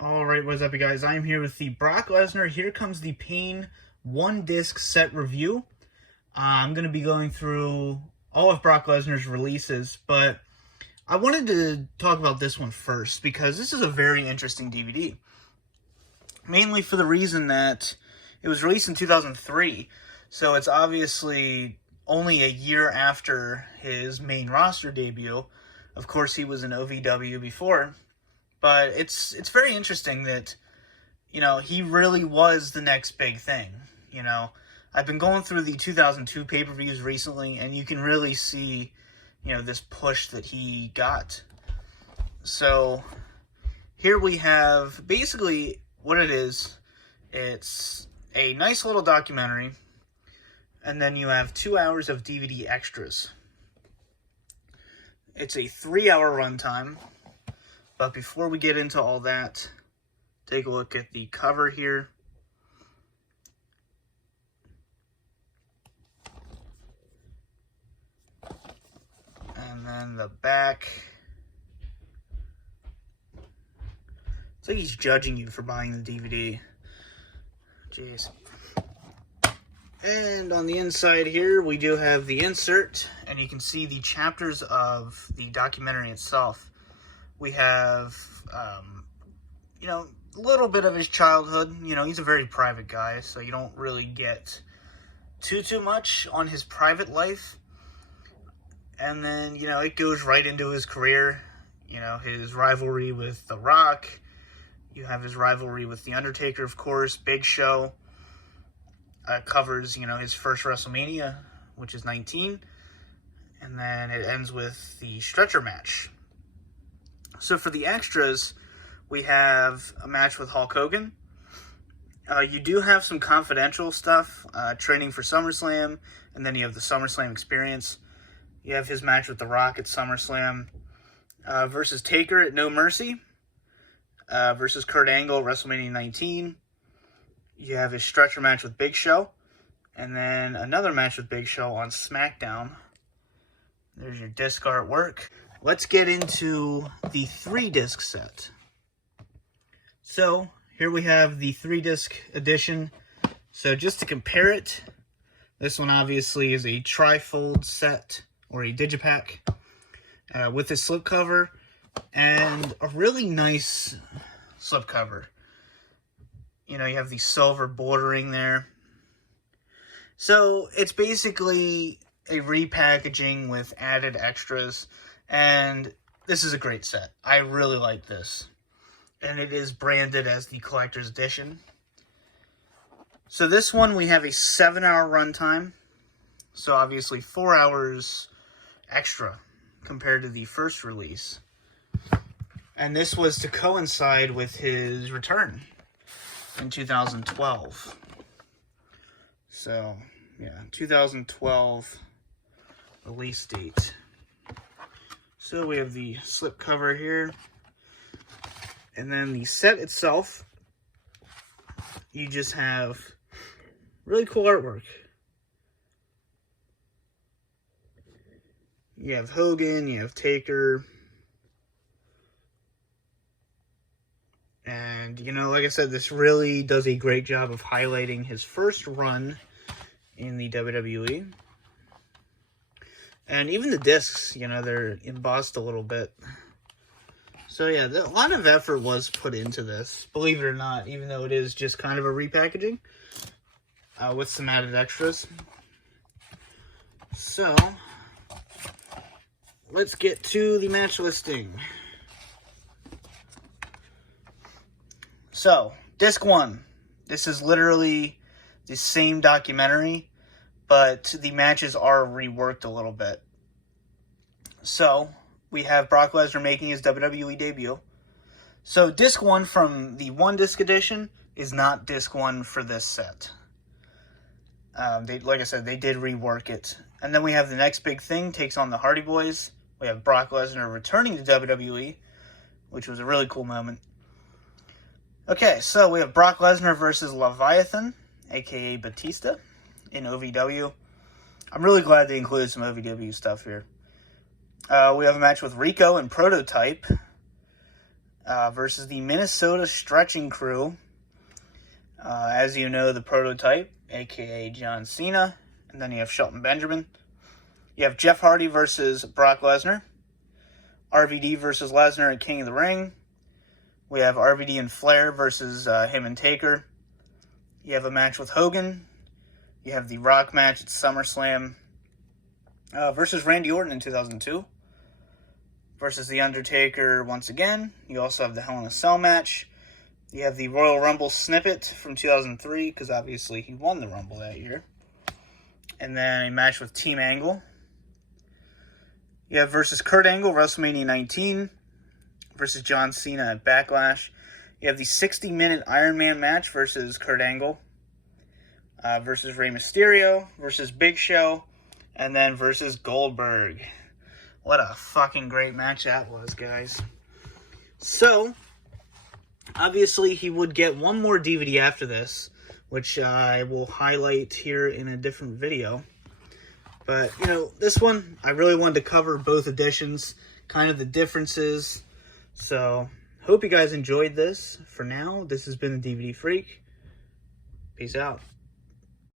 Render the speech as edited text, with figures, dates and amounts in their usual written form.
Alright, what's up you guys? I'm here with the Brock Lesnar Here Comes the Pain one-disc set review. I'm going to be going through all of Brock Lesnar's releases, but I wanted to talk about this one first because this is a very interesting DVD. Mainly for the reason that it was released in 2003, so it's obviously only a year after his main roster debut. Of course, he was in OVW before. But it's very interesting that, he really was the next big thing. I've been going through the 2002 pay-per-views recently, and you can really see, this push that he got. So, here we have, basically, what it is. It's a nice little documentary, and then you have 2 hours of DVD extras. It's a 3-hour runtime. But before we get into all that, take a look at the cover here. And then the back. It's like he's judging you for buying the DVD. Jeez. And on the inside here, we do have the insert, and you can see the chapters of the documentary itself. We have, a little bit of his childhood. He's a very private guy, so you don't really get too much on his private life. And then, it goes right into his career. His rivalry with The Rock. You have his rivalry with The Undertaker, of course. Big Show. Covers, his first WrestleMania, which is 19. And then it ends with the stretcher match. So for the extras, we have a match with Hulk Hogan. You do have some confidential stuff, training for SummerSlam, and then you have the SummerSlam experience. You have his match with The Rock at SummerSlam, versus Taker at No Mercy, versus Kurt Angle at WrestleMania 19. You have his stretcher match with Big Show, and then another match with Big Show on SmackDown. There's your disc artwork. Let's get into the 3-disc set. So, here we have the 3-disc edition. So, just to compare it, this one obviously is a tri-fold set, or a digipack, with a slipcover, and a really nice slipcover. You have the silver bordering there. So, it's basically a repackaging with added extras. And this is a great set. I really like this. And it is branded as the collector's edition. So this one, we have a 7-hour runtime. So obviously 4 hours extra compared to the first release. And this was to coincide with his return in 2012. So, yeah, 2012 release date. So we have the slipcover here, and then the set itself, you just have really cool artwork. You have Hogan, you have Taker, and, like I said, this really does a great job of highlighting his first run in the WWE. And even the discs, they're embossed a little bit. So yeah, a lot of effort was put into this, believe it or not, even though it is just kind of a repackaging with some added extras. So, let's get to the match listing. So, disc 1. This is literally the same documentary, but the matches are reworked a little bit. So, we have Brock Lesnar making his WWE debut. So, disc 1 from the 1-disc edition is not disc 1 for this set. Like I said, they did rework it. And then we have the next big thing, takes on the Hardy Boys. We have Brock Lesnar returning to WWE, which was a really cool moment. Okay, so we have Brock Lesnar versus Leviathan, a.k.a. Batista, in OVW. I'm really glad they included some OVW stuff here. We have a match with Rico and Prototype. versus the Minnesota Stretching Crew. As you know, the Prototype, a.k.a. John Cena. And then you have Shelton Benjamin. You have Jeff Hardy versus Brock Lesnar. RVD versus Lesnar at King of the Ring. We have RVD and Flair versus him and Taker. You have a match with Hogan. You have the Rock match at SummerSlam versus Randy Orton in 2002. Versus The Undertaker once again. You also have the Hell in a Cell match. You have the Royal Rumble snippet from 2003, because obviously he won the Rumble that year. And then a match with Team Angle. You have versus Kurt Angle, WrestleMania 19. Versus John Cena at Backlash. You have the 60-minute Iron Man match versus Kurt Angle. Versus Rey Mysterio. Versus Big Show. And then versus Goldberg. What a fucking great match that was, guys. So, obviously, he would get one more DVD after this, which I will highlight here in a different video. But, you know, this one, I really wanted to cover both editions, kind of the differences. So, hope you guys enjoyed this. For now, this has been the DVD Freak. Peace out.